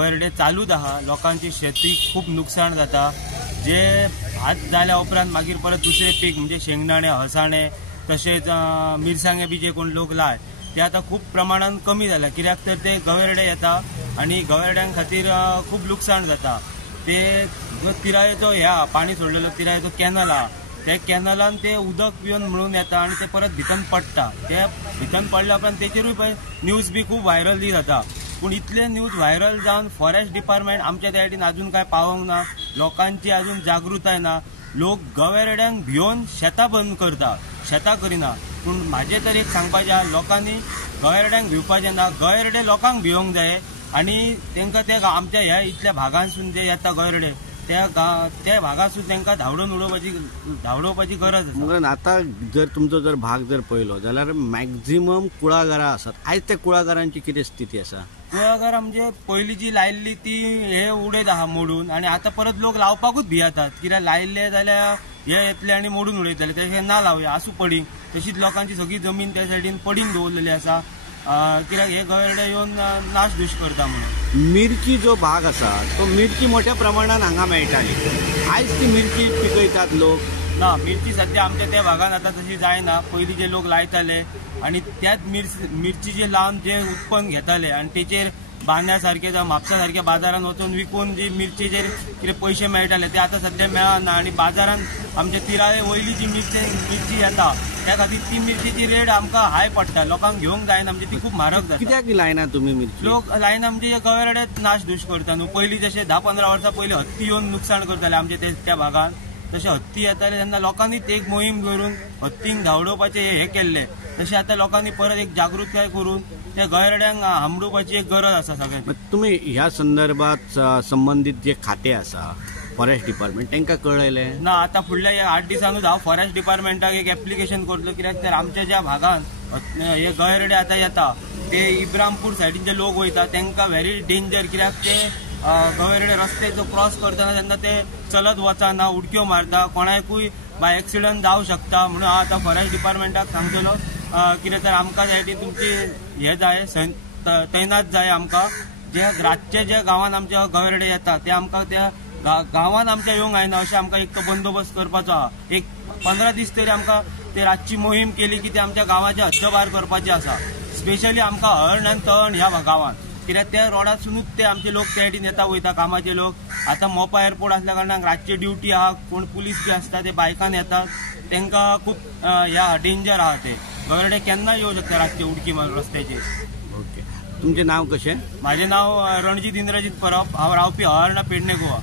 गवेरडे चालूच आहा। लोकांची शेती खूप नुकसान जाता। जे भात जाल्या उपरांत मागीर परत दुसरे पीक म्हणजे शेंगदाणे, हसाणे तसेच मिरसांगे बी जे कोण लोक लाय ते आता खूप प्रमाणात कमी झाला। कित्याक तर ते गवेरडे येता आणि गवेरड्यां खातीर खूप नुकसान जाता। ते जो तिरायेचो ह्या पाणी सोडलेलो तिरायेचो कॅनल हा, त्या कॅनलान ते उदक पिवन म्हणून येता आणि ते परत भितन पडटा। ते भितन पडल्या उपरांत तेचेरूय पळय न्यूज बी खूप व्हायरल जाता। पण इतले न्यूज व्हायरल जावन फॉरेस्ट डिपार्टमेंट आमच्या त्या सायडीन अजून काय पावोंक ना। लोकांची अजून जागृताय ना। लोक गवेरड्यांक भिवन शेतां बंद करता, शेतां करिना। पूण म्हाजे तर एक सांगपाचें आहा, लोकांनी गवेरड्यांक भिवपाचें ना। गवेरडे लोकांक भिवंक जाय आणि तांकां ते आमच्या ह्या इतल्या भागांसून जे येता गवेरडे त्या भागासून तांकां धांवडोवन धांवडोवपाची गरज आसा। म्हणून आता जर तुमचो जर भाग जर पळयलो जाल्यार मॅक्झिमम कुळागरां आसात। आयज त्या कुळागरांची कितें स्थिती आसा? कुळागरां म्हणजे पयलीं जी लायिल्ली ती हे उडयत आहा मोडून आणि आता परत लोक लावपाकूच भियेतात। कित्याक लायिल्ले जाल्यार हे येतले आणि मोडून उडयतले, तशें ना लावया आसूं पडींग। तशीच लोकांची सगळी जमीन त्या सायडीन पडींग दवरलेली आसा। कित्याक हे गवेरडे येवन नाशधूश करता म्हणून। मिरची जो भाग आसा तो मिरची मोठ्या प्रमाणात हांगा मेळटाली। आयज ती मिरची पिकयतात लोक ना। मिरची सध्या आमच्या त्या भागात आता तशी जायना। पयलीं जे लोक लायताले आणि त्याच मिरचीचे लावन जे उत्पन्न घेताले आणि तेचेर बांद्यासारखे जावं म्हापसा सारख्या बाजारात वचून विकून जी मिरचीचेर कितें पयशे मेळटाले ते आता सध्या मेळना। आणि बाजारात आमच्या तिराळे वयली जी मिरची येता त्या खातीर ती मिरचीची रेट आमकां हाय पडटा। लोकांक घेवंक जायना, म्हणजे ती खूप म्हारग जाता। कित्याक लायना तुमी मिरची? लोक लायना म्हणजे गवेरडे नाशधूश करता न्हू। पयलीं जशें 10-15 वर्सां पयलीं हत्ती येवन नुकसाण करताले आमच्या त्या भागात, तशें हत्ती येताले तेन्ना लोकांनीच एक मोहीम करून हत्तींक धांवडोवपाचे हे केल्ले। तशें आता लोकांनी परत एक जागृताय करून त्या गवेरड्यांक हांबडोवपाची एक गरज आसा सगळ्यांक। तुम्ही ह्या संदर्भात संबंधित जे खाते आसा फॉरेस्ट डिपार्टमेंट तांकां कळयलें ना? आता फुडल्या 8 दिसांनूच हांव फॉरेस्ट डिपार्टमेंटाक एक एप्लिकेशन करतलो। कित्याक तर आमच्या ज्या भागांत हे गवेरडे आता येता ते इब्रामपूर सायडीन लोक वयता तांकां व्हेरी डेंजर। कित्याक ते गवेरडे रस्त्याचो क्रॉस करतना तेन्ना ते चलत वचना, उडक्यो मारता, कोणाकूय बाय एक्सिडंट जावं शकता। म्हणून हांव आतां फॉरेस्ट डिपार्टमेंटाक सांगतलो कित्याक तर आमकां सायडीन तुमची हे जाय तैनात जाय। आमकां जे रातचे जे गांवांत आमच्या गवेरडे येता ते आमकां त्या गांवांत आमच्या येवंक जायना अशें आमकां एक तो बंदोबस्त करपाचो आहा। एक 15 दीस तरी आमकां ते रातची मोहीम केली की ते आमच्या गांवाच्या हद्दभार करपाची आसा। स्पेशली आमकां हरण आनी तण ह्या गांवांत, कित्याक त्या रोडासूनच ते आमचे लोक त्या सायडीन येता वयता कामाचे लोक। आता मोपा एअरपोर्ट असल्या कारणान रातची ड्युटी आहा, कोण पुलीस बी आसता ते बायकान येतात, तांकां खूप ह्या डेंजर आहा। ते गवेरडे केन्ना येवं शकता रातचे उडकी मारून रस्त्याचेर। ओके, तुमचें नांव कशें? म्हाजें नांव रणजीत इंद्रजीत परब, हांव रावपी हळर्णा पेडणे गोवा।